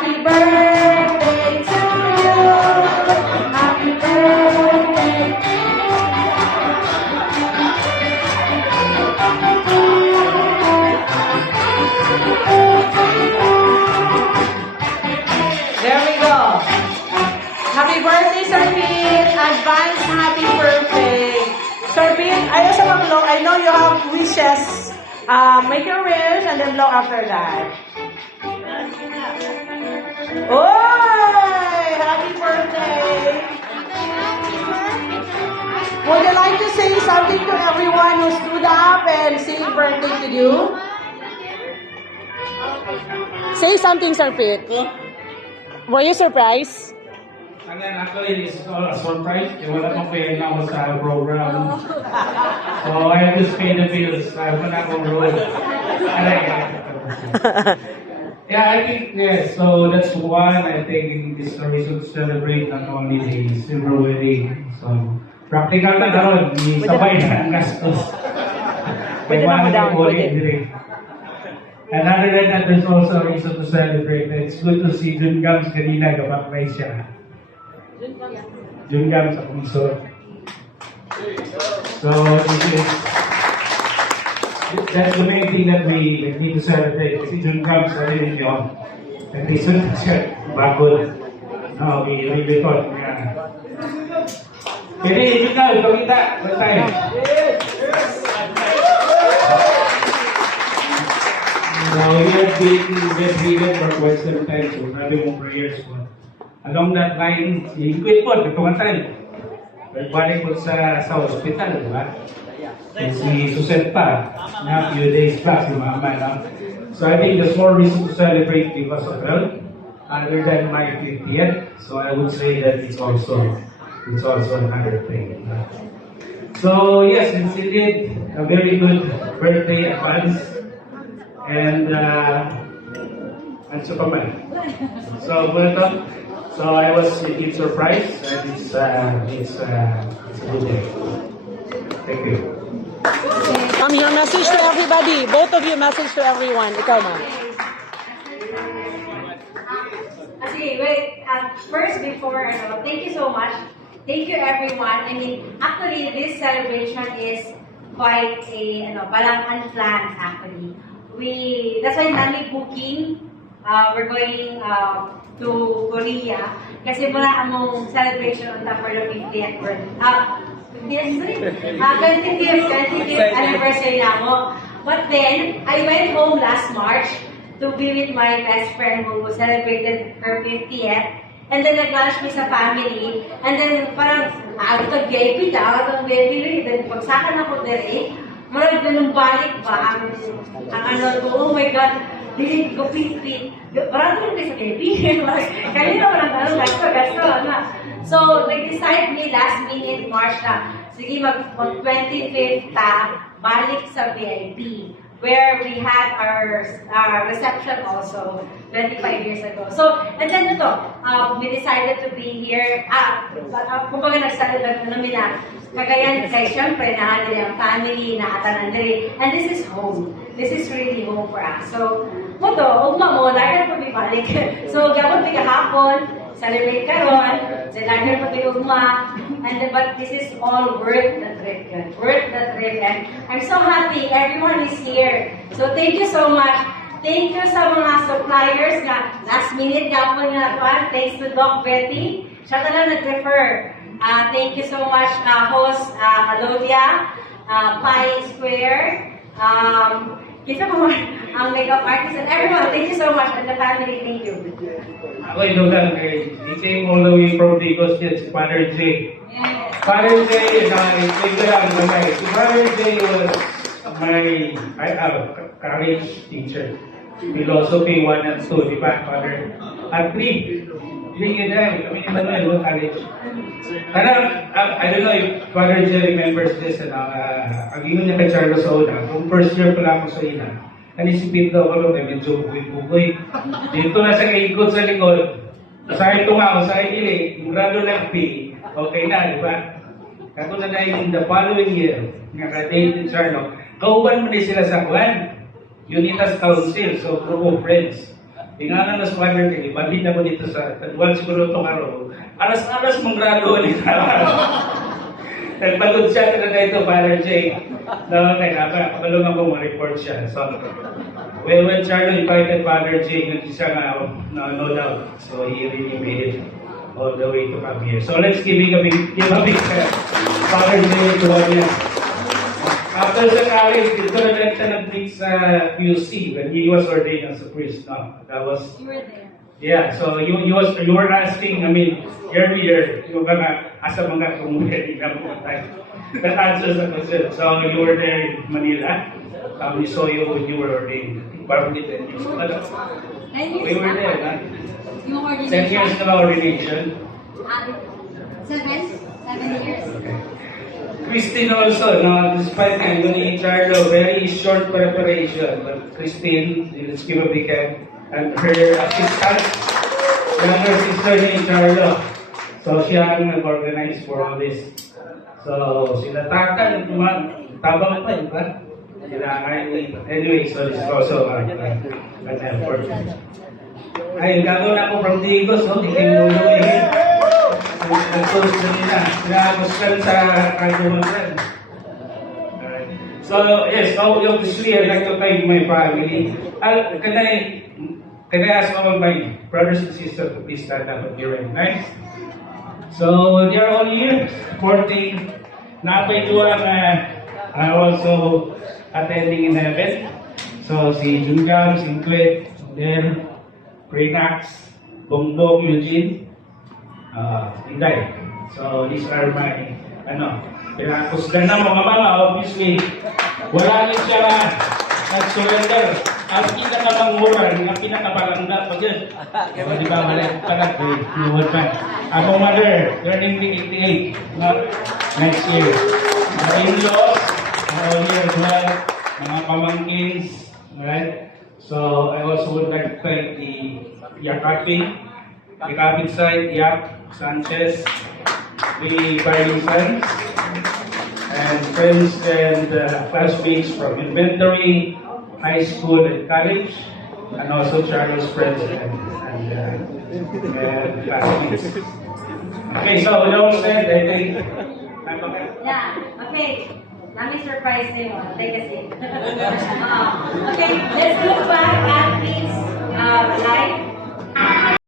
Happy birthday to you. Happy birthday. There we go. Happy birthday, Sir Pete. Advance happy birthday. Sir Pete, ayaw sa mag-blow. I know you have wishes. Make your wish and then blow after that. Oy! Happy birthday! Would you like to say something to everyone who stood up and sing birthday to you? Say something, Sir Pete. Were you surprised? And then actually, this is all a surprise. Wala pang pay na ako sa program. So I just pay the bills. I'm not on road. Yeah, I think, yes. So that's one. I think this is a reason to celebrate not only the silver wedding. So practical na daron. Sabay na ang gastos. Pwede na mo down, pwede. And other than that, there's also a reason to celebrate. It's good to see Jun Gams kanina kapag siya. Jun Gams sa puso. So that's the main thing that we need to celebrate. Si Jun Gams sa rin yun. At least siya bagod. No, we really thought. Pwede, Jun Gams, pagkita. Bantay. So we have been bedridden for quite some time, so grabe mong prayers po. Along that line, i-quit po, itong time. Balik po sa hospital, di ba? Si Suset pa, na few days back, si Mama, no? So I think there's more reason to celebrate because of health, other than my 50th. So I would say that it's also another thing. So yes, it's indeed a very good birthday advance. And Superman. So I was indeed surprised, and it's a good day. Thank you. Your message to everybody. Both of you, message to everyone. Ikaw, ma'am. Okay, wait. First, before thank you so much. Thank you, everyone. I mean, actually, this celebration is quite parang unplanned, actually. That's why nami booking. We're going to Korea kasi mula among celebration on for the 50th anniversary na mo. But then, I went home last March to be with my best friend who celebrated her 50th. And then nag-lunch mi sa family. And then parang, VIP daw, VIP. Then pagsakan ako dire, marag ganun balik ba ang ano ko, oh my God, dilig ko pit-pit. Parang ko sa baby. Kanina parang ano, gasto. So, nag-decide me last minute March na, sige mag-25th balik sa VIP. Where we had our reception also 25 years ago. So, and then we decided to be here. Kumbaga nag-celebrate namin na Cagayan kasi syempre na ang family, na atanan diri. And this is home. This is really home for us. So, ugma mo, lahat po bibalik. So, gabon tiga hapon, celebrate karon, lahat po tiga ugma. But this is all worth the trip. Worth the trip. And I'm so happy everyone is here. So, thank you so much. Thank you sa mga suppliers na last minute gapon nga kuan. Thanks to Doc Betty. Siya talaga nag-refer. Thank you so much, host Alodia, Pie Square, ang makeup artist, and everyone. Thank you so much, and the family. Thank you. Ako ito lang, he came all the way from Digos, yes, Father J. Yes. Father J, Father J was my college teacher. Philosophy 1 and 2, di ba, Father? At 3. Hindi kami naman college. I don't know if Father J remembers this. Ang ingon niya kay Charles Oda, kung first year pala ako sa ina, nanisipit daw ako na medyo bugoy-bugoy. Dito na sa ikot sa likod, sa ito nga ako sa ili, yung grado ng P, okay na, di ba? Kato na in the following year, nga ka-date in Charlotte, kauban mo din sila sa kwan, Unitas Council, so group of friends. Tingnan na sa Father Day, balik na ko dito sa Tadwal siguro itong araw. Aras-aras mong grado ulit. Nagpagod siya talaga ito, Father Jay. No, kaya kabalungan ko ma-report siya. So, when Charlo invited Father Jay, nag siya nga, no doubt. So, he really made it all the way to come here. So, let's give a big Father Jay to audience. After sa college, dito na lang siya nag-meet sa QC when he was ordained as a priest. No, that was... You were there. Yeah, so you were asking, I mean, earlier, yung mga asa mga kumuhin na mga time. That answers the question. So you were there in Manila. We saw you when you were ordained. Probably 10 years ago. 10 years We were there, huh? Yung 10 years na ordination. 7 years. Christine also, no, despite Anthony Charlo, very short preparation, but Christine, let's give a big hand, and her assistant, younger sister ni Charlo. So siya ang nag-organize for all this. So sila Tatan, tabang pa, di ba? Sila anyway, so this is also an effort. Ay, gagawin ako from Digos, no? Tingin mo yung nag-post na nila. Pinakapuskan sa Kagawang Friend. So, yes, obviously, I'd like to thank my family. Can I ask all of my brothers and sisters to please stand up and be recognized? So, they are all here supporting. Napaiduan I also attending in the event. So, si Jungam, si Inclet, then Prinax, Bongbong, Eugene, Inday. So, these are my, pinakapusgan na mga mama, obviously, wala rin siya na nag-surrender. Ang pinakamanguran, ang pinakabalangga, pag yun. So, di ba, wala talag, inuwan pa. Ako mother, turning 88, next year. Mga in-laws, all here as well, mga pamangkins, right? So, I also would like to thank the Yakaping, the Kapit side, Yap, Sanchez, the Barney Sons, and friends and classmates from Inventory, High School and College, and also Charles friends and classmates. Okay, so with all said, I think I'm okay. Yeah, okay. Nami surprise na yun. Take a seat. Okay, let's look back at his life